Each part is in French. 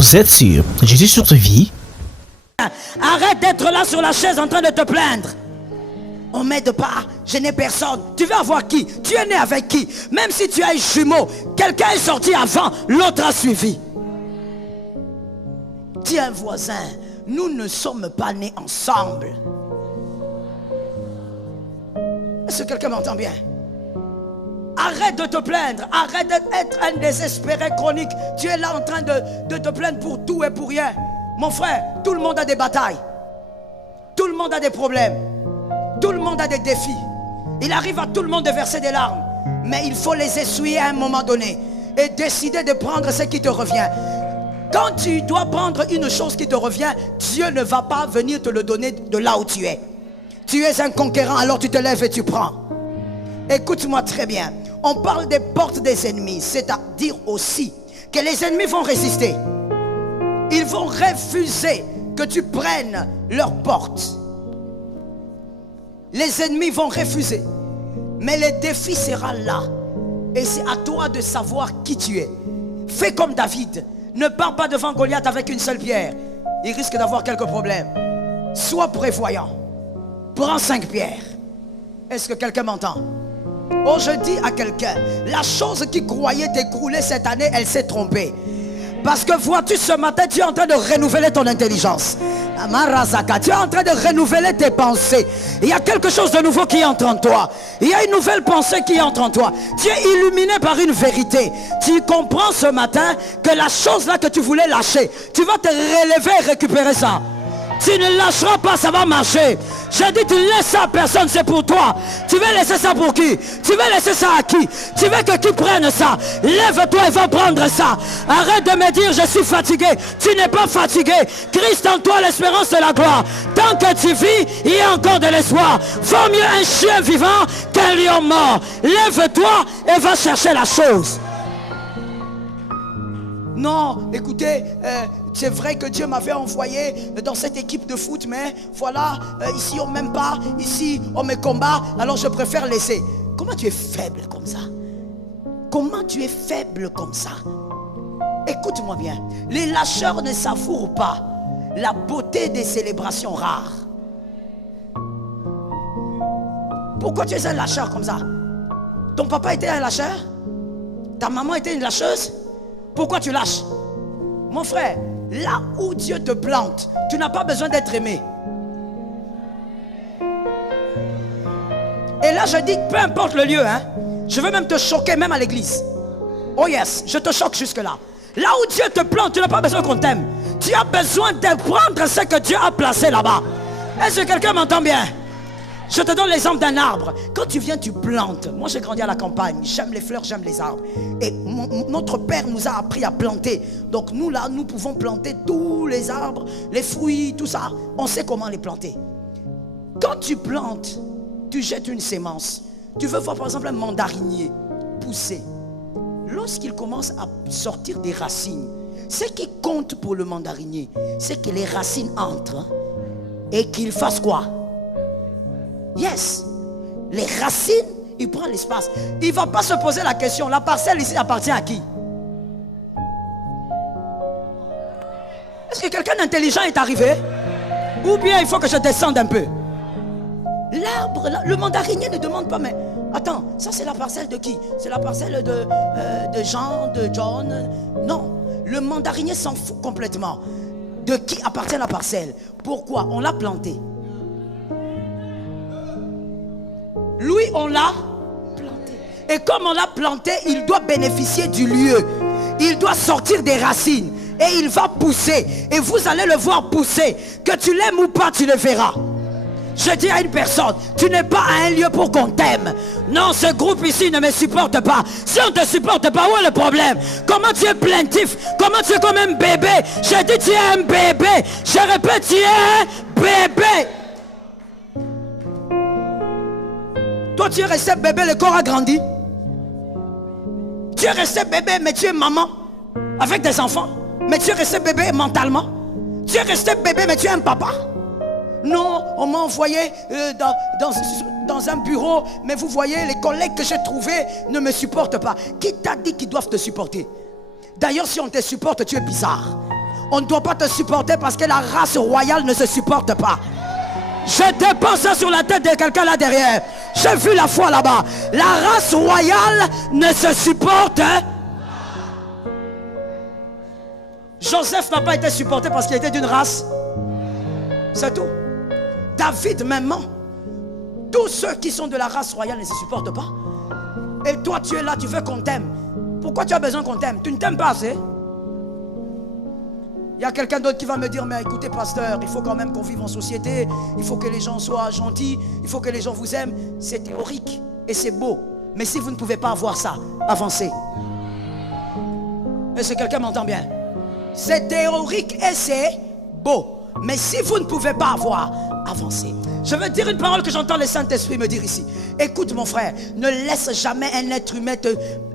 Vous êtes sur Jésus sur ta vie. Arrête d'être là sur la chaise en train de te plaindre. On m'aide pas, je n'ai personne. Tu veux avoir qui? Tu es né avec qui? Même si tu as un jumeau, quelqu'un est sorti avant, l'autre a suivi. Dis à un voisin, nous ne sommes pas nés ensemble. Est-ce que quelqu'un m'entend bien? Arrête de te plaindre, arrête d'être un désespéré chronique. Tu es là en train de te plaindre pour tout et pour rien. Mon frère, tout le monde a des batailles. Tout le monde a des problèmes. Tout le monde a des défis. Il arrive à tout le monde de verser des larmes. Mais il faut les essuyer à un moment donné. Et décider de prendre ce qui te revient. Quand tu dois prendre une chose qui te revient, Dieu ne va pas venir te le donner de là où tu es. Tu es un conquérant, alors tu te lèves et tu prends. Écoute-moi très bien. On parle des portes des ennemis. C'est-à-dire aussi que les ennemis vont résister. Ils vont refuser que tu prennes leurs portes. Les ennemis vont refuser. Mais le défi sera là. Et c'est à toi de savoir qui tu es. Fais comme David. Ne pars pas devant Goliath avec une seule pierre. Il risque d'avoir quelques problèmes. Sois prévoyant. Prends 5 pierres. Est-ce que quelqu'un m'entend? Oh, je dis à quelqu'un, la chose qui croyait t'écrouler cette année, elle s'est trompée. Parce que vois-tu, ce matin, tu es en train de renouveler ton intelligence. Tu es en train de renouveler tes pensées. Il y a quelque chose de nouveau qui entre en toi. Il y a une nouvelle pensée qui entre en toi. Tu es illuminé par une vérité. Tu comprends ce matin que la chose là que tu voulais lâcher, tu vas te relever et récupérer ça. Tu ne lâcheras pas, ça va marcher. J'ai dit, tu laisses ça à personne, c'est pour toi. Tu veux laisser ça pour qui? Tu veux laisser ça à qui? Tu veux que qui prenne ça? Lève-toi et va prendre ça. Arrête de me dire, je suis fatigué. Tu n'es pas fatigué. Christ en toi, l'espérance de la gloire. Tant que tu vis, il y a encore de l'espoir. Vaut mieux un chien vivant qu'un lion mort. Lève-toi et va chercher la chose. Non, écoutez, c'est vrai que Dieu m'avait envoyé dans cette équipe de foot, mais voilà, ici on ne m'aime pas, ici on me combat, alors je préfère laisser. Comment tu es faible comme ça? Comment tu es faible comme ça? Écoute-moi bien, les lâcheurs ne savourent pas la beauté des célébrations rares. Pourquoi tu es un lâcheur comme ça? Ton papa était un lâcheur? Ta maman était une lâcheuse? Pourquoi tu lâches? Mon frère, là où Dieu te plante, tu n'as pas besoin d'être aimé. Et là je dis, peu importe le lieu, hein, je veux même te choquer, même à l'église. Oh yes, je te choque jusque là. Là où Dieu te plante, tu n'as pas besoin qu'on t'aime. Tu as besoin de prendre ce que Dieu a placé là-bas. Est-ce que quelqu'un m'entend bien? Je te donne l'exemple d'un arbre. Quand tu viens, tu plantes. Moi, j'ai grandi à la campagne. J'aime les fleurs, j'aime les arbres. Et notre père nous a appris à planter. Donc nous, là, nous pouvons planter tous les arbres, les fruits, tout ça. On sait comment les planter. Quand tu plantes, tu jettes une sémence. Tu veux voir, par exemple, un mandarinier pousser. Lorsqu'il commence à sortir des racines, ce qui compte pour le mandarinier, c'est que les racines entrent et qu'il fasse quoi? Yes, les racines, il prend l'espace. Il ne va pas se poser la question, la parcelle ici appartient à qui? Est-ce que quelqu'un d'intelligent est arrivé? Ou bien il faut que je descende un peu? L'arbre, le mandarinier ne demande pas, mais attends, ça c'est la parcelle de qui? C'est la parcelle de Jean, de John? Non, le mandarinier s'en fout complètement. De qui appartient la parcelle? Pourquoi? On l'a planté. Lui, on l'a planté. Et comme on l'a planté, il doit bénéficier du lieu. Il doit sortir des racines. Et il va pousser. Et vous allez le voir pousser. Que tu l'aimes ou pas, tu le verras. Je dis à une personne, tu n'es pas à un lieu pour qu'on t'aime. Non, ce groupe ici ne me supporte pas. Si on ne te supporte pas, où est le problème? Comment tu es plaintif? Comment tu es comme un bébé? Je dis, tu es un bébé. Je répète, tu es un bébé. Toi, tu es resté bébé, le corps a grandi. Tu es resté bébé, mais tu es maman avec des enfants. Mais tu es resté bébé mentalement. Tu es resté bébé, mais tu es un papa. Non, on m'a envoyé dans un bureau. Mais vous voyez, les collègues que j'ai trouvés ne me supportent pas. Qui t'a dit qu'ils doivent te supporter? D'ailleurs, si on te supporte, tu es bizarre. On ne doit pas te supporter parce que la race royale ne se supporte pas. Je dépose ça sur la tête de quelqu'un là derrière. J'ai vu la foi là-bas. La race royale ne se supporte. Joseph n'a pas été supporté parce qu'il était d'une race. C'est tout. David même. Tous ceux qui sont de la race royale ne se supportent pas. Et toi tu es là, tu veux qu'on t'aime. Pourquoi tu as besoin qu'on t'aime? Tu ne t'aimes pas assez. Il y a quelqu'un d'autre qui va me dire, mais écoutez pasteur, il faut quand même qu'on vive en société, il faut que les gens soient gentils, il faut que les gens vous aiment. C'est théorique et c'est beau. Mais si vous ne pouvez pas avoir ça, avancez. Est-ce que quelqu'un m'entend bien? C'est théorique et c'est beau. Mais si vous ne pouvez pas avoir, avancez. Je veux dire une parole que j'entends le Saint-Esprit me dire ici. Écoute mon frère, ne laisse jamais un être humain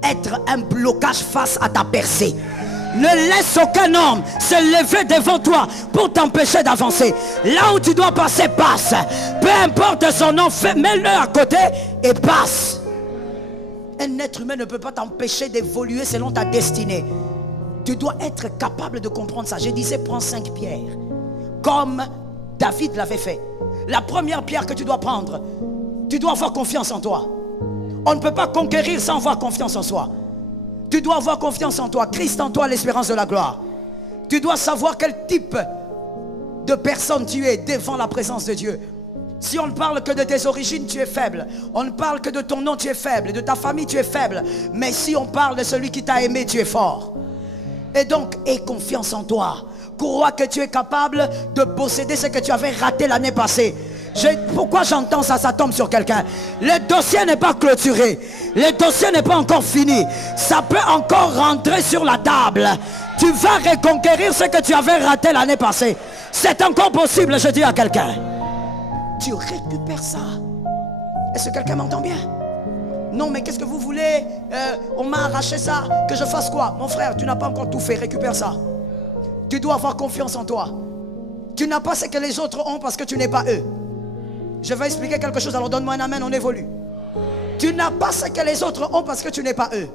être un blocage face à ta percée. Ne laisse aucun homme se lever devant toi pour t'empêcher d'avancer. Là où tu dois passer, passe. Peu importe son nom, mets-le à côté et passe. Un être humain ne peut pas t'empêcher d'évoluer selon ta destinée. Tu dois être capable de comprendre ça. Je disais, prends 5 pierres. Comme David l'avait fait. La première pierre que tu dois prendre, tu dois avoir confiance en toi. On ne peut pas conquérir sans avoir confiance en soi. Tu dois avoir confiance en toi. Christ en toi, l'espérance de la gloire. Tu dois savoir quel type de personne tu es devant la présence de Dieu. Si on ne parle que de tes origines, tu es faible. On ne parle que de ton nom, tu es faible. De ta famille, tu es faible. Mais si on parle de celui qui t'a aimé, tu es fort. Et donc, aie confiance en toi. Crois que tu es capable de posséder ce que tu avais raté l'année passée. Pourquoi j'entends ça? Ça tombe sur quelqu'un. Le dossier n'est pas clôturé. Le dossier n'est pas encore fini. Ça peut encore rentrer sur la table. Tu vas reconquérir ce que tu avais raté l'année passée. C'est encore possible, je dis à quelqu'un. Tu récupères ça. Est-ce que quelqu'un m'entend bien? Non, mais qu'est-ce que vous voulez? On m'a arraché ça. Que je fasse quoi? Mon frère, tu n'as pas encore tout fait. Récupère ça. Tu dois avoir confiance en toi. Tu n'as pas ce que les autres ont parce que tu n'es pas eux. Je vais expliquer quelque chose, alors donne-moi un amen, on évolue. Tu n'as pas ce que les autres ont parce que tu n'es pas eux.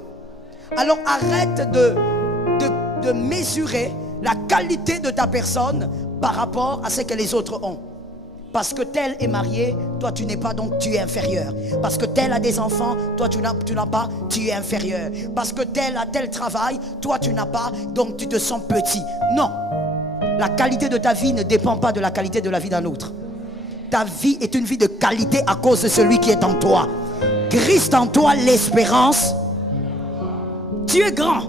Alors arrête de mesurer la qualité de ta personne par rapport à ce que les autres ont. Parce que tel est marié, toi tu n'es pas, donc tu es inférieur. Parce que tel a des enfants, toi tu n'as pas, tu es inférieur. Parce que tel a tel travail, toi tu n'as pas, donc tu te sens petit. Non, la qualité de ta vie ne dépend pas de la qualité de la vie d'un autre. Ta vie est une vie de qualité à cause de celui qui est en toi. Christ en toi, l'espérance. Tu es grand.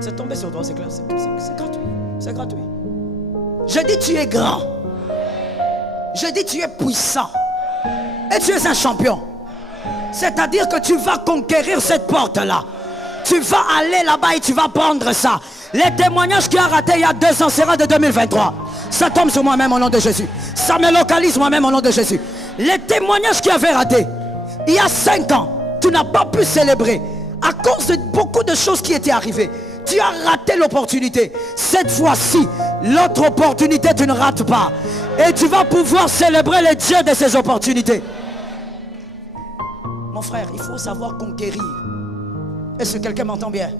C'est tombé sur toi, c'est clair. C'est gratuit. C'est gratuit. Je dis tu es grand. Je dis tu es puissant. Et tu es un champion. C'est-à-dire que tu vas conquérir cette porte-là. Tu vas aller là-bas et tu vas prendre ça. Les témoignages qu'il a ratés il y a 2 ans sera de 2023. Ça tombe sur moi-même au nom de Jésus. Ça me localise moi-même au nom de Jésus. Les témoignages qu'il avait ratés il y a 5 ans, tu n'as pas pu célébrer à cause de beaucoup de choses qui étaient arrivées. Tu as raté l'opportunité. Cette fois-ci, l'autre opportunité, tu ne rates pas. Et tu vas pouvoir célébrer les dieux de ces opportunités. Mon frère, il faut savoir conquérir. Est-ce que quelqu'un m'entend bien?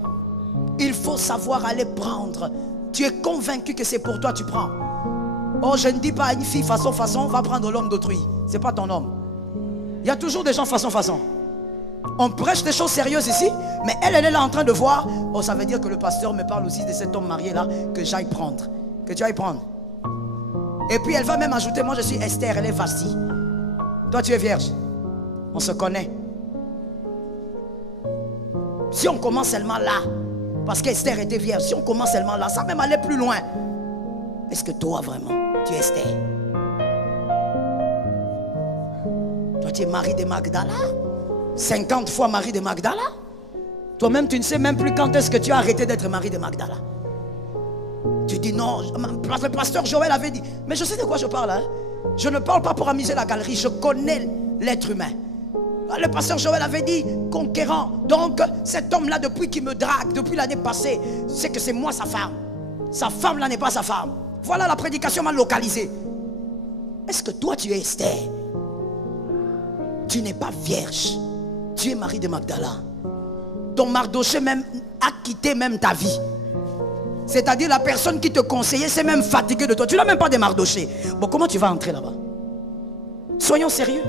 Il faut savoir aller prendre. Tu es convaincu que c'est pour toi, tu prends. Oh, je ne dis pas à une fille façon, va prendre l'homme d'autrui. C'est pas ton homme. Il y a toujours des gens façon. On prêche des choses sérieuses ici, mais elle est là en train de voir. Oh, ça veut dire que le pasteur me parle aussi de cet homme marié là, que j'aille prendre. Que tu ailles prendre. Et puis elle va même ajouter, moi je suis Esther, elle est Vasti. Toi tu es vierge. On se connaît. Si on commence seulement là, parce qu'Esther était vierge, si on commence seulement là, ça va même aller plus loin. Est-ce que toi vraiment, tu es Esther? Toi tu es Marie de Magdala? 50 fois Marie de Magdala? Toi-même tu ne sais même plus quand est-ce que tu as arrêté d'être Marie de Magdala. Tu dis non, le pasteur Joël avait dit. Mais je sais de quoi je parle. Hein? Je ne parle pas pour amuser la galerie, je connais l'être humain. Le pasteur Joël avait dit conquérant. Donc cet homme-là, depuis qu'il me drague, depuis l'année passée, c'est que c'est moi sa femme. Sa femme là n'est pas sa femme. Voilà, la prédication m'a localisé. Est-ce que toi tu es Esther? Tu n'es pas vierge. Tu es Marie de Magdala. Ton Mardoché même a quitté même ta vie. C'est-à-dire la personne qui te conseillait s'est même fatiguée de toi. Tu n'as même pas des mardochés. Bon, comment tu vas entrer là-bas? Soyons sérieux.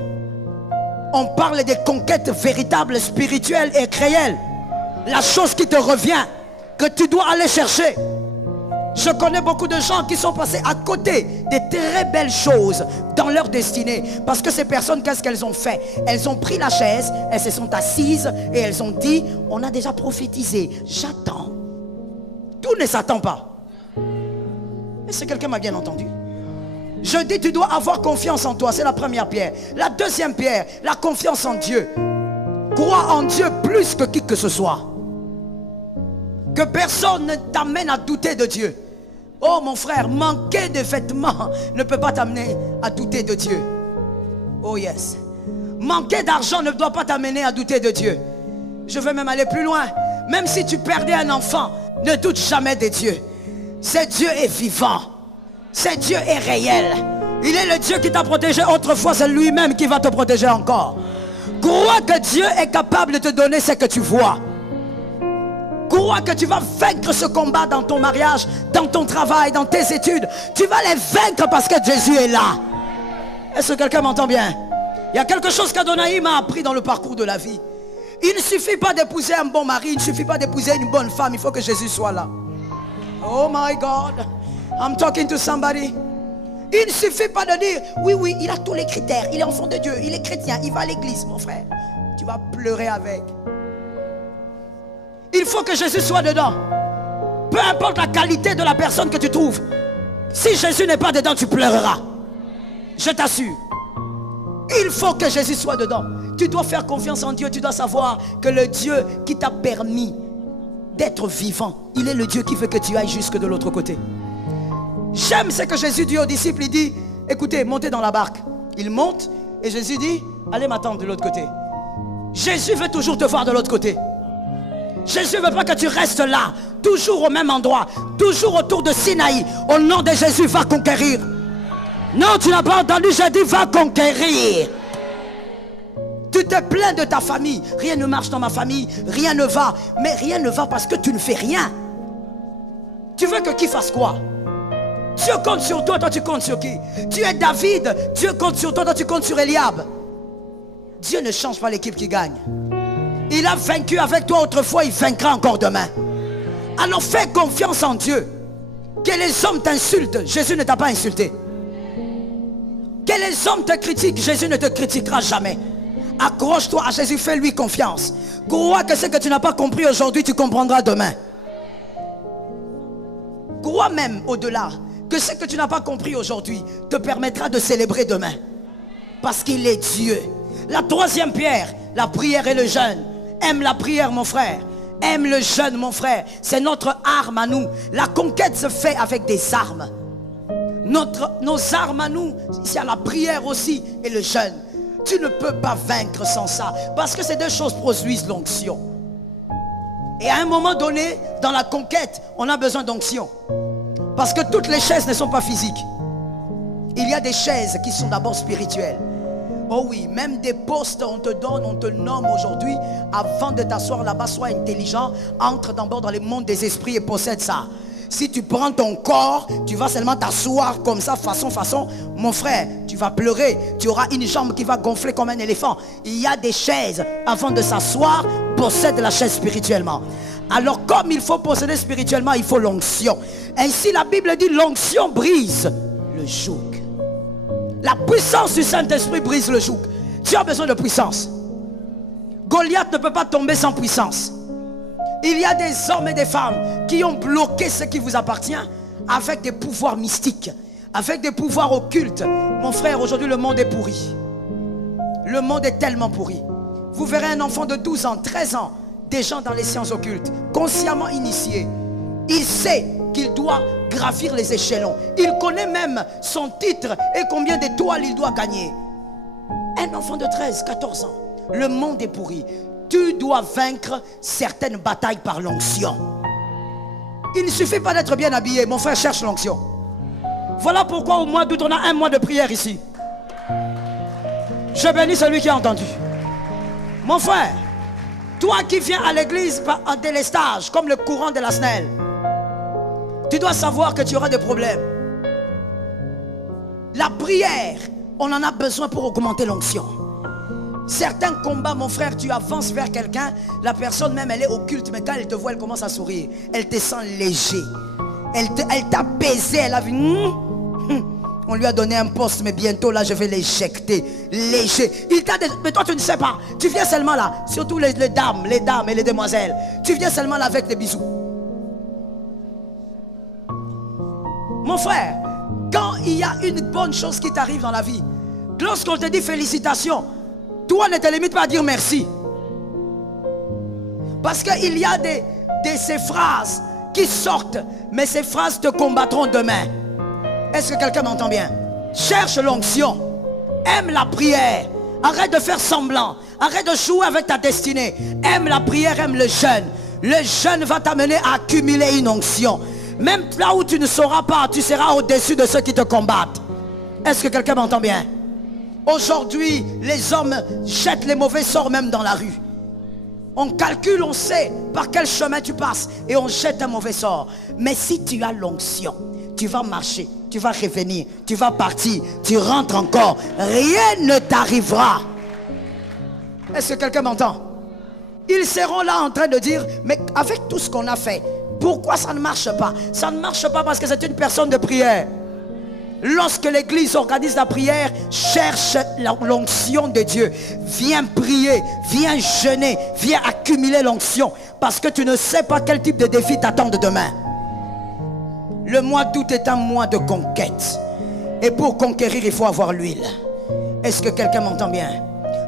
On parle des conquêtes véritables, spirituelles et réelles. La chose qui te revient, que tu dois aller chercher. Je connais beaucoup de gens qui sont passés à côté des très belles choses dans leur destinée. Parce que ces personnes, qu'est-ce qu'elles ont fait? Elles ont pris la chaise, elles se sont assises et elles ont dit, on a déjà prophétisé, j'attends. Tout ne s'attend pas. Est-ce que quelqu'un m'a bien entendu? Je dis, tu dois avoir confiance en toi, c'est la première pierre. La deuxième pierre, la confiance en Dieu. Crois en Dieu plus que qui que ce soit. Que personne ne t'amène à douter de Dieu. Oh mon frère, manquer de vêtements ne peut pas t'amener à douter de Dieu. Oh yes. Manquer d'argent ne doit pas t'amener à douter de Dieu. Je vais même aller plus loin. Même si tu perdais un enfant, ne doute jamais de Dieu. C'est Dieu est vivant. C'est Dieu est réel. Il est le Dieu qui t'a protégé autrefois, c'est lui-même qui va te protéger encore. Crois que Dieu est capable de te donner ce que tu vois. Crois que tu vas vaincre ce combat dans ton mariage, dans ton travail, dans tes études. Tu vas les vaincre parce que Jésus est là. Est-ce que quelqu'un m'entend bien? Il y a quelque chose qu'Adonai m'a appris dans le parcours de la vie. Il ne suffit pas d'épouser un bon mari, il ne suffit pas d'épouser une bonne femme, il faut que Jésus soit là. Oh my God, I'm talking to somebody. Il ne suffit pas de dire, oui, il a tous les critères, il est enfant de Dieu, il est chrétien, il va à l'église, mon frère. Tu vas pleurer avec. Il faut que Jésus soit dedans. Peu importe la qualité de la personne que tu trouves. Si Jésus n'est pas dedans, tu pleureras. Je t'assure. Il faut que Jésus soit dedans. Tu dois faire confiance en Dieu. Tu dois savoir que le Dieu qui t'a permis d'être vivant, il est le Dieu qui veut que tu ailles jusque de l'autre côté. J'aime ce que Jésus dit aux disciples. Il dit, écoutez, montez dans la barque. Il monte et Jésus dit, allez m'attendre de l'autre côté. Jésus veut toujours te voir de l'autre côté. Jésus ne veut pas que tu restes là, toujours au même endroit, toujours autour de Sinaï. Au nom de Jésus, va conquérir. Non, tu n'as pas entendu, j'ai dit va conquérir. Tu te plains de ta famille, rien ne marche dans ma famille, rien ne va. Mais rien ne va parce que tu ne fais rien. Tu veux que qui fasse quoi? Dieu compte sur toi, toi tu comptes sur qui? Tu es David, Dieu compte sur toi, toi tu comptes sur Eliab. Dieu ne change pas l'équipe qui gagne. Il a vaincu avec toi autrefois, il vaincra encore demain. Alors fais confiance en Dieu. Que les hommes t'insultent, Jésus ne t'a pas insulté. Que les hommes te critiquent, Jésus ne te critiquera jamais. Accroche-toi à Jésus, fais-lui confiance. Crois que ce que tu n'as pas compris aujourd'hui, tu comprendras demain. Crois même au-delà que ce que tu n'as pas compris aujourd'hui te permettra de célébrer demain. Parce qu'il est Dieu. La troisième pierre, la prière et le jeûne. Aime la prière, mon frère. Aime le jeûne, mon frère. C'est notre arme à nous. La conquête se fait avec des armes. Nos armes à nous, c'est la prière aussi et le jeûne. Tu ne peux pas vaincre sans ça. Parce que ces deux choses produisent l'onction. Et à un moment donné, dans la conquête, on a besoin d'onction. Parce que toutes les chaises ne sont pas physiques. Il y a des chaises qui sont d'abord spirituelles. Oh oui, même des postes on te donne, on te nomme aujourd'hui. Avant de t'asseoir là-bas, sois intelligent. Entre d'abord dans le monde des esprits et possède ça. Si tu prends ton corps, tu vas seulement t'asseoir comme ça, façon. Mon frère, tu vas pleurer. Tu auras une jambe qui va gonfler comme un éléphant. Il y a des chaises. Avant de s'asseoir, possède la chaise spirituellement. Alors comme il faut posséder spirituellement, il faut l'onction. Ainsi la Bible dit, l'onction brise le joug. La puissance du Saint-Esprit brise le joug. Tu as besoin de puissance. Goliath ne peut pas tomber sans puissance. Il y a des hommes et des femmes qui ont bloqué ce qui vous appartient avec des pouvoirs mystiques, avec des pouvoirs occultes. Mon frère, aujourd'hui le monde est pourri. Le monde est tellement pourri. Vous verrez un enfant de 12 ans, 13 ans, des gens dans les sciences occultes, consciemment initiés. Il sait qu'il doit gravir les échelons. Il connaît même son titre et combien d'étoiles il doit gagner. Un enfant de 13, 14 ans. Le monde est pourri. Tu dois vaincre certaines batailles par l'onction. Il ne suffit pas d'être bien habillé. Mon frère, cherche l'onction. Voilà pourquoi au mois d'août, on a un mois de prière ici. Je bénis celui qui a entendu. Mon frère, toi qui viens à l'église en délestage, comme le courant de la SNEL, Tu dois savoir que tu auras des problèmes. La prière, on en a besoin pour augmenter l'onction. Certains combats, mon frère, tu avances vers quelqu'un, la personne même, elle est occulte, mais quand elle te voit, elle commence à sourire. Elle te sent léger. Elle t'a baisé, elle a vu... On lui a donné un poste, mais bientôt là, je vais l'éjecter. Léger. Mais toi, tu ne sais pas. Tu viens seulement là, surtout les dames et les demoiselles. Tu viens seulement là avec des bisous. Mon frère, quand il y a une bonne chose qui t'arrive dans la vie, lorsqu'on te dit félicitations, toi ne te limites pas à dire merci. Parce qu'il y a ces phrases qui sortent, mais ces phrases te combattront demain. Est-ce que quelqu'un m'entend bien? Cherche l'onction. Aime la prière. Arrête de faire semblant. Arrête de jouer avec ta destinée. Aime la prière, aime le jeûne. Le jeûne va t'amener à accumuler une onction. Même là où tu ne sauras pas, tu seras au-dessus de ceux qui te combattent. Est-ce que quelqu'un m'entend bien? Aujourd'hui, les hommes jettent les mauvais sorts même dans la rue. On calcule, on sait par quel chemin tu passes et on jette un mauvais sort. Mais si tu as l'onction, tu vas marcher, tu vas revenir, tu vas partir, tu rentres encore. Rien ne t'arrivera. Est-ce que quelqu'un m'entend? Ils seront là en train de dire, mais avec tout ce qu'on a fait, pourquoi ça ne marche pas? Ça ne marche pas parce que c'est une personne de prière. Lorsque l'église organise la prière, cherche l'onction de Dieu. Viens prier, viens jeûner, viens accumuler l'onction. Parce que tu ne sais pas quel type de défi t'attendent demain. Le mois d'août est un mois de conquête. Et pour conquérir, il faut avoir l'huile. Est-ce que quelqu'un m'entend bien?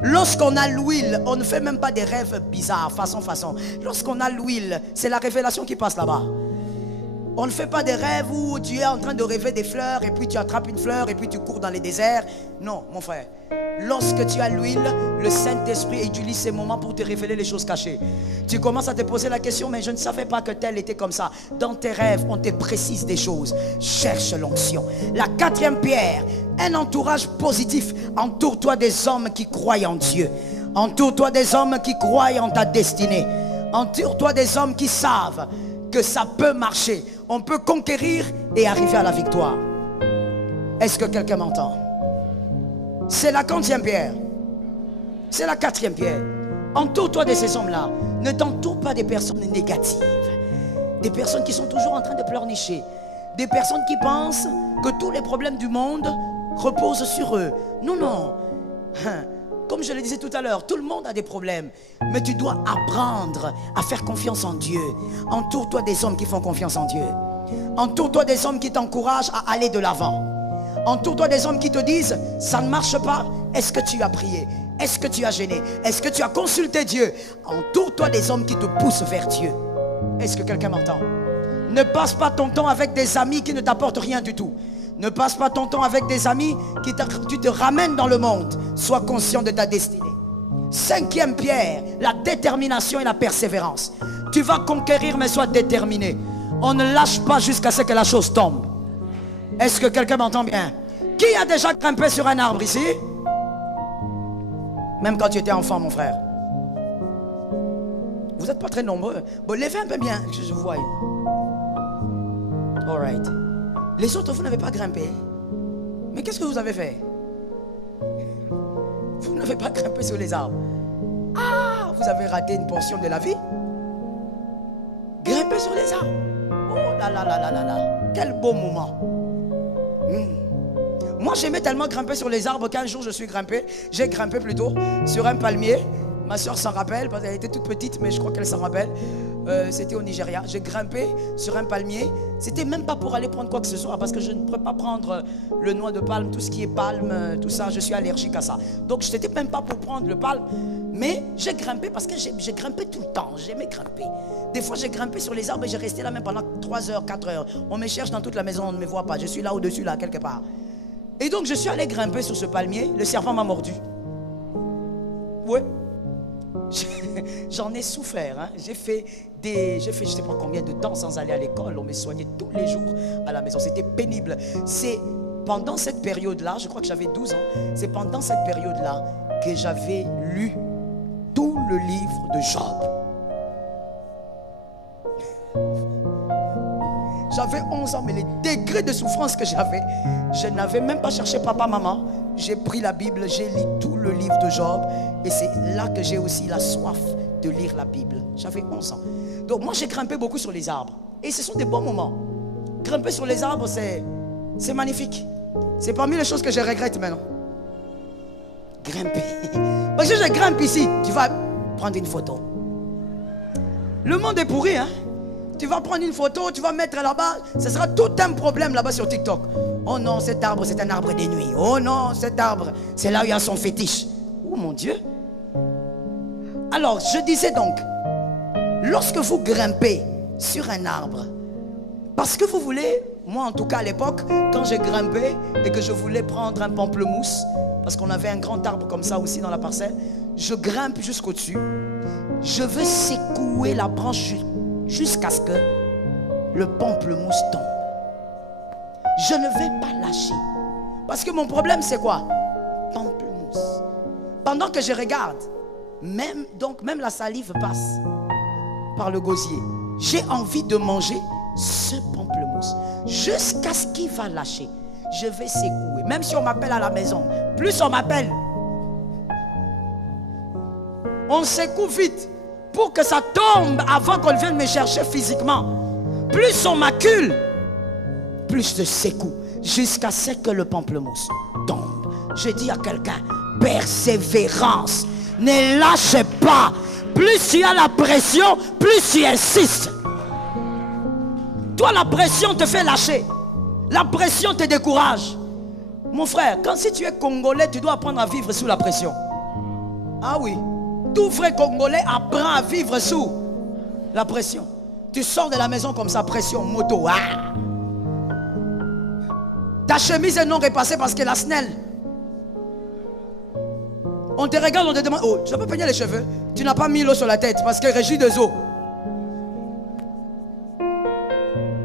Lorsqu'on a l'huile, on ne fait même pas des rêves bizarres, façon. Lorsqu'on a l'huile, c'est la révélation qui passe là-bas. On ne fait pas des rêves où tu es en train de rêver des fleurs et puis tu attrapes une fleur et puis tu cours dans les déserts. Non, mon frère. Lorsque tu as l'huile, le Saint-Esprit utilise ces moments pour te révéler les choses cachées. Tu commences à te poser la question, mais je ne savais pas que tel était comme ça. Dans tes rêves, on te précise des choses. Cherche l'onction. La 4e pierre, un entourage positif. Entoure-toi des hommes qui croient en Dieu. Entoure-toi des hommes qui croient en ta destinée. Entoure-toi des hommes qui savent que ça peut marcher. On peut conquérir et arriver à la victoire. Est-ce que quelqu'un m'entend? C'est la 40e pierre. C'est la 4e pierre. Entoure-toi de ces hommes-là. Ne t'entoure pas des personnes négatives. Des personnes qui sont toujours en train de pleurnicher. Des personnes qui pensent que tous les problèmes du monde reposent sur eux. Non, non. Comme je le disais tout à l'heure, tout le monde a des problèmes. Mais tu dois apprendre à faire confiance en Dieu. Entoure-toi des hommes qui font confiance en Dieu. Entoure-toi des hommes qui t'encouragent à aller de l'avant. Entoure-toi des hommes qui te disent, ça ne marche pas. Est-ce que tu as prié? Est-ce que tu as gêné? Est-ce que tu as consulté Dieu? Entoure-toi des hommes qui te poussent vers Dieu. Est-ce que quelqu'un m'entend? Ne passe pas ton temps avec des amis qui ne t'apportent rien du tout. Ne passe pas ton temps avec des amis qui te ramènent dans le monde. Sois conscient de ta destinée. 5e pierre, la détermination et la persévérance. Tu vas conquérir, mais sois déterminé. On ne lâche pas jusqu'à ce que la chose tombe. Est-ce que quelqu'un m'entend bien? Qui a déjà grimpé sur un arbre ici? Même quand tu étais enfant, mon frère. Vous n'êtes pas très nombreux. Bon, levez un peu bien, que je vous voie. All right. Les autres, vous n'avez pas grimpé. Mais qu'est-ce que vous avez fait? Vous n'avez pas grimpé sur les arbres. Ah, vous avez raté une portion de la vie. Grimper sur les arbres. Oh là là là là là là. Quel beau moment. Moi, j'aimais tellement grimper sur les arbres qu'un jour, je suis grimpé. J'ai grimpé plutôt sur un palmier. Ma soeur s'en rappelle, parce qu'elle était toute petite, mais je crois qu'elle s'en rappelle. C'était au Nigeria. J'ai grimpé sur un palmier. C'était même pas pour aller prendre quoi que ce soit, parce que je ne pourrais pas prendre le noix de palme, tout ce qui est palme, tout ça, je suis allergique à ça. Donc, je n'étais même pas pour prendre le palme. Mais j'ai grimpé parce que j'ai grimpé tout le temps. J'aimais grimper. Des fois, j'ai grimpé sur les arbres et j'ai resté là même pendant 3 heures, 4 heures. On me cherche dans toute la maison, on ne me voit pas. Je suis là au-dessus, là, quelque part. Et donc, je suis allé grimper sur ce palmier. Le serpent m'a mordu. Ouais. J'en ai souffert, hein. J'ai fait je sais pas combien de temps sans aller à l'école. On me soignait tous les jours à la maison. C'était pénible. C'est pendant cette période-là, je crois que j'avais 12 ans, c'est pendant cette période-là que j'avais lu tout le livre de Job. J'avais 11 ans, mais les degrés de souffrance que j'avais, je n'avais même pas cherché papa, maman. J'ai pris la Bible, j'ai lu tout le livre de Job. Et c'est là que j'ai aussi la soif de lire la Bible. J'avais 11 ans. Donc moi, j'ai grimpé beaucoup sur les arbres. Et ce sont des bons moments. Grimper sur les arbres, c'est magnifique. C'est parmi les choses que je regrette maintenant. Grimper. Parce que je grimpe ici, tu vas prendre une photo. Le monde est pourri, hein. Tu vas prendre une photo, tu vas mettre là-bas. Ce sera tout un problème là-bas sur TikTok. Oh non, cet arbre, c'est un arbre des nuits. Oh non, cet arbre, c'est là où il y a son fétiche. Oh mon Dieu. Alors, je disais donc, lorsque vous grimpez sur un arbre, parce que vous voulez, moi en tout cas à l'époque, quand j'ai grimpé et que je voulais prendre un pamplemousse, parce qu'on avait un grand arbre comme ça aussi dans la parcelle, je grimpe jusqu'au-dessus. Je veux secouer la branche jusqu'à ce que le pamplemousse tombe. Je ne vais pas lâcher. Parce que mon problème c'est quoi? Pamplemousse. Pendant que je regarde, même la salive passe par le gosier. J'ai envie de manger ce pamplemousse jusqu'à ce qu'il va lâcher. Je vais secouer. Même si on m'appelle à la maison, plus on m'appelle, on secoue vite pour que ça tombe avant qu'on vienne me chercher physiquement. Plus on m'accule, plus je secoue jusqu'à ce que le pamplemousse tombe. Je dis à quelqu'un, persévérance, ne lâchez pas. Plus tu as la pression, plus tu insistes. Toi, la pression te fait lâcher. La pression te décourage. Mon frère, quand si tu es congolais, tu dois apprendre à vivre sous la pression. Ah oui. Tout vrai congolais apprend à vivre sous la pression. Tu sors de la maison comme ça, pression, moto. Ah. Ta chemise est non repassée parce que la snelle. On te regarde, on te demande, oh, tu peux peigner les cheveux? Tu n'as pas mis l'eau sur la tête parce que Régis des eaux.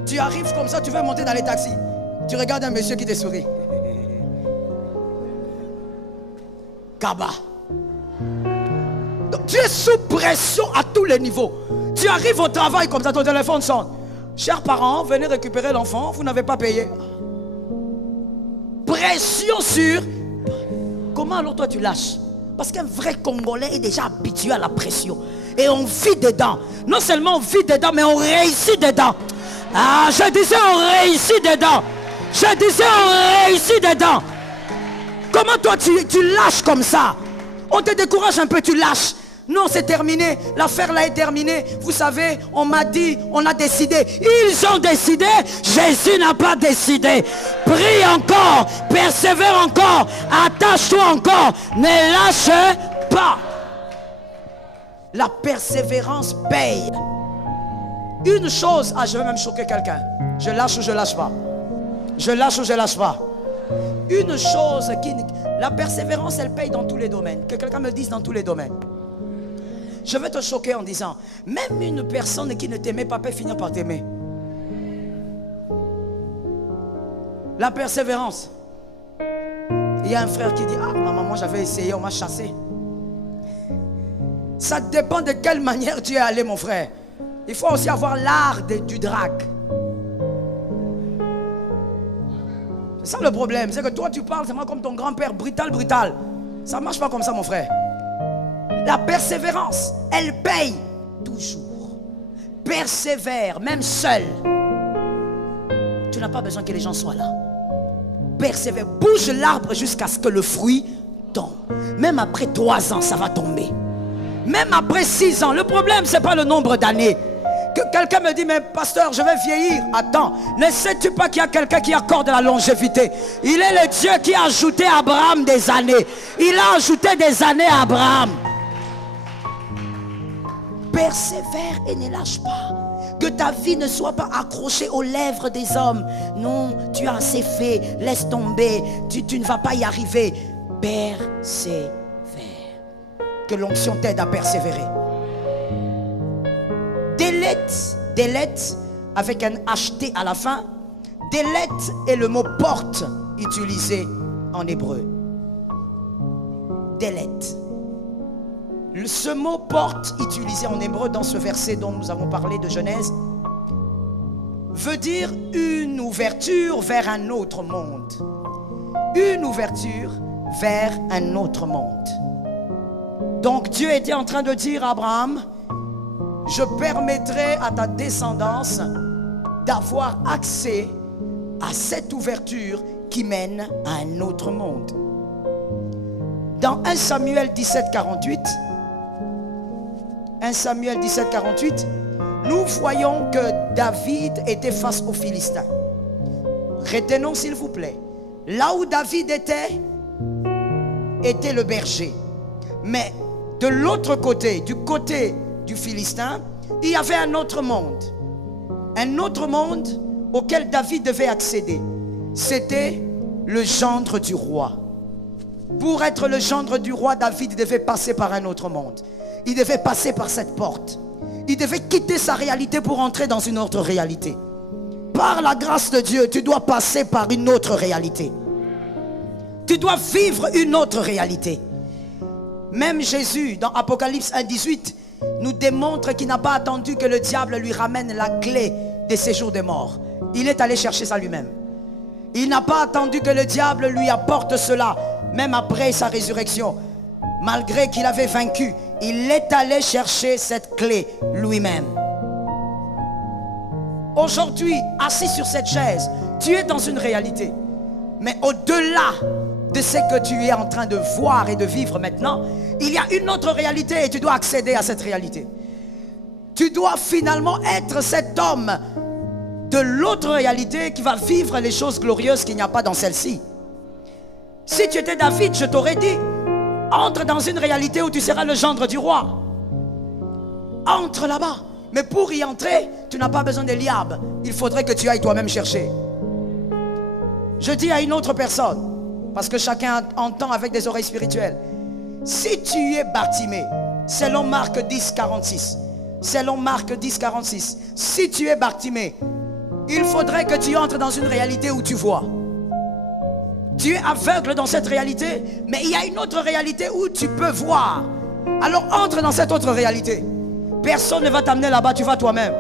Tu arrives comme ça, tu veux monter dans les taxis. Tu regardes un monsieur qui te sourit. Kaba. Donc, tu es sous pression à tous les niveaux. Tu arrives au travail comme ça, ton téléphone sonne. Chers parents, venez récupérer l'enfant, vous n'avez pas payé. Pression sur. Comment alors toi tu lâches? Parce qu'un vrai Congolais est déjà habitué à la pression. Et on vit dedans. Non seulement on vit dedans, mais on réussit dedans. Ah, je disais on réussit dedans. Je disais on réussit dedans. Comment toi tu lâches comme ça? On te décourage un peu, tu lâches. Non, c'est terminé. L'affaire là est terminée. Vous savez, on m'a dit, on a décidé. Ils ont décidé. Jésus n'a pas décidé. Prie encore. Persévère encore. Attache-toi encore. Ne lâche pas. La persévérance paye. Une chose. Ah, je vais même choquer quelqu'un. Je lâche ou je lâche pas. Je lâche ou je lâche pas. Une chose qui... La persévérance, elle paye dans tous les domaines. Que quelqu'un me dise dans tous les domaines. Je vais te choquer en disant, même une personne qui ne t'aimait pas peut finir par t'aimer. La persévérance. Il y a un frère qui dit, ah maman, j'avais essayé, on m'a chassé. Ça dépend de quelle manière tu es allé, mon frère. Il faut aussi avoir l'art du drague. C'est ça le problème, c'est que toi tu parles, c'est moi comme ton grand-père, brutal. Ça ne marche pas comme ça, mon frère. La persévérance, elle paye toujours. Persévère, même seul. Tu n'as pas besoin que les gens soient là. Persévère, bouge l'arbre jusqu'à ce que le fruit tombe. Même après 3 ans, ça va tomber. Même après 6 ans, le problème, ce n'est pas le nombre d'années. Que quelqu'un me dit, mais pasteur, je vais vieillir. Attends, ne sais-tu pas qu'il y a quelqu'un qui accorde la longévité? Il est le Dieu qui a ajouté à Abraham des années. Il a ajouté des années à Abraham. Persévère et ne lâche pas. Que ta vie ne soit pas accrochée aux lèvres des hommes. Non, tu as assez fait, laisse tomber. Tu ne vas pas y arriver. Persévère. Que l'onction t'aide à persévérer. Délète avec un HT à la fin. Délète est le mot porte utilisé en hébreu. Délète. Ce mot porte utilisé en hébreu dans ce verset dont nous avons parlé de Genèse veut dire une ouverture vers un autre monde. Une ouverture vers un autre monde. Donc Dieu était en train de dire à Abraham, je permettrai à ta descendance d'avoir accès à cette ouverture qui mène à un autre monde. Dans 1 Samuel 17, 48, 1 Samuel 17, 48, nous voyons que David était face aux Philistins. Retenons s'il vous plaît, là où David était le berger. Mais de l'autre côté, du côté du Philistin, il y avait un autre monde. Un autre monde auquel David devait accéder. C'était le gendre du roi. Pour être le gendre du roi, David devait passer par un autre monde. Il devait passer par cette porte. Il devait quitter sa réalité pour entrer dans une autre réalité. Par la grâce de Dieu, tu dois passer par une autre réalité. Tu dois vivre une autre réalité. Même Jésus, dans Apocalypse 1,18, nous démontre qu'il n'a pas attendu que le diable lui ramène la clé des séjours des morts. Il est allé chercher ça lui-même. Il n'a pas attendu que le diable lui apporte cela, même après sa résurrection. Malgré qu'il avait vaincu, il est allé chercher cette clé lui-même. Aujourd'hui, assis sur cette chaise, tu es dans une réalité. Mais au-delà de ce que tu es en train de voir et de vivre maintenant, il y a une autre réalité et tu dois accéder à cette réalité. Tu dois finalement être cet homme de l'autre réalité qui va vivre les choses glorieuses qu'il n'y a pas dans celle-ci. Si tu étais David, je t'aurais dit, entre dans une réalité où tu seras le gendre du roi. Entre là-bas. Mais pour y entrer, tu n'as pas besoin d'Eliab. Il faudrait que tu ailles toi-même chercher. Je dis à une autre personne, parce que chacun entend avec des oreilles spirituelles. Si tu es Bartimée, selon Marc 10, 46, selon Marc 10, 46, si tu es Bartimée, il faudrait que tu entres dans une réalité où tu vois. Tu es aveugle dans cette réalité, mais il y a une autre réalité où tu peux voir. Alors entre dans cette autre réalité. Personne ne va t'amener là-bas, tu vas toi-même.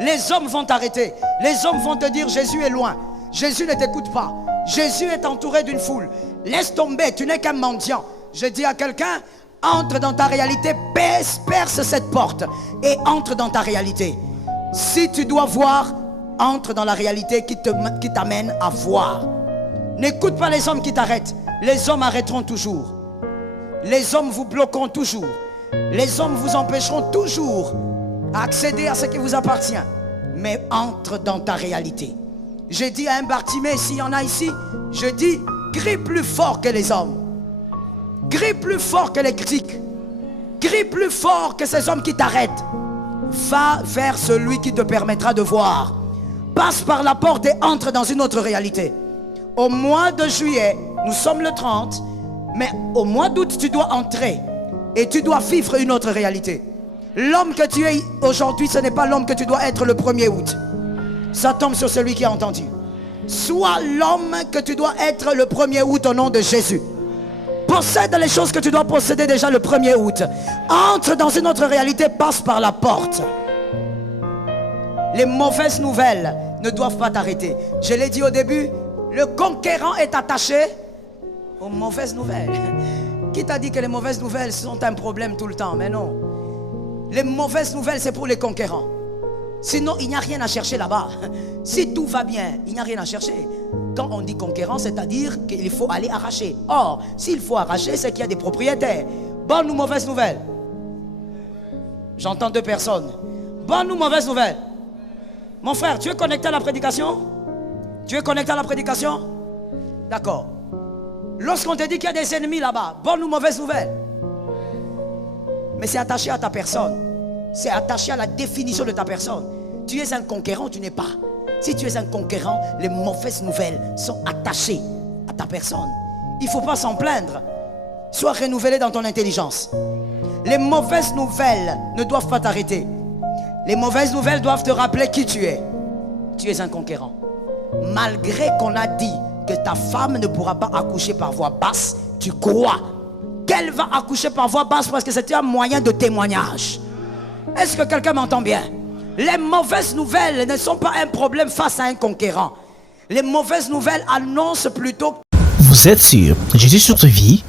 Les hommes vont t'arrêter. Les hommes vont te dire Jésus est loin. Jésus ne t'écoute pas. Jésus est entouré d'une foule. Laisse tomber, tu n'es qu'un mendiant. Je dis à quelqu'un, entre dans ta réalité, perce cette porte et entre dans ta réalité. Si tu dois voir, entre dans la réalité qui t'amène à voir. N'écoute pas les hommes qui t'arrêtent. Les hommes arrêteront toujours. Les hommes vous bloqueront toujours. Les hommes vous empêcheront toujours à accéder à ce qui vous appartient. Mais entre dans ta réalité. J'ai dit à un Bartimée, s'il y en a ici, je dis, crie plus fort que les hommes. Crie plus fort que les critiques. Crie plus fort que ces hommes qui t'arrêtent. Va vers celui qui te permettra de voir. Passe par la porte et entre dans une autre réalité. Au mois de juillet, nous sommes le 30, mais au mois d'août, tu dois entrer et tu dois vivre une autre réalité. L'homme que tu es aujourd'hui, ce n'est pas l'homme que tu dois être le 1er août. Ça tombe sur celui qui a entendu. Sois l'homme que tu dois être le 1er août au nom de Jésus. Possède les choses que tu dois posséder déjà le 1er août. Entre dans une autre réalité, passe par la porte. Les mauvaises nouvelles ne doivent pas t'arrêter. Je l'ai dit au début, le conquérant est attaché aux mauvaises nouvelles. Qui t'a dit que les mauvaises nouvelles sont un problème tout le temps? Mais non. Les mauvaises nouvelles, c'est pour les conquérants. Sinon, il n'y a rien à chercher là-bas. Si tout va bien, il n'y a rien à chercher. Quand on dit conquérant, c'est-à-dire qu'il faut aller arracher. Or, s'il faut arracher, c'est qu'il y a des propriétaires. Bonne ou mauvaise nouvelle? J'entends deux personnes. Bonne ou mauvaise nouvelle? Mon frère, tu es connecté à la prédication? Tu es connecté à la prédication? D'accord. Lorsqu'on te dit qu'il y a des ennemis là-bas, bonne ou mauvaise nouvelle? Mais c'est attaché à ta personne. C'est attaché à la définition de ta personne. Tu es un conquérant, tu n'es pas. Si tu es un conquérant, les mauvaises nouvelles sont attachées à ta personne. Il ne faut pas s'en plaindre. Sois renouvelé dans ton intelligence. Les mauvaises nouvelles ne doivent pas t'arrêter. Les mauvaises nouvelles doivent te rappeler qui tu es. Tu es un conquérant. Malgré qu'on a dit que ta femme ne pourra pas accoucher par voie basse, tu crois qu'elle va accoucher par voie basse parce que c'était un moyen de témoignage. Est-ce que quelqu'un m'entend bien? Les mauvaises nouvelles ne sont pas un problème face à un conquérant. Les mauvaises nouvelles annoncent plutôt Vous êtes sur Jésus sur ta vie?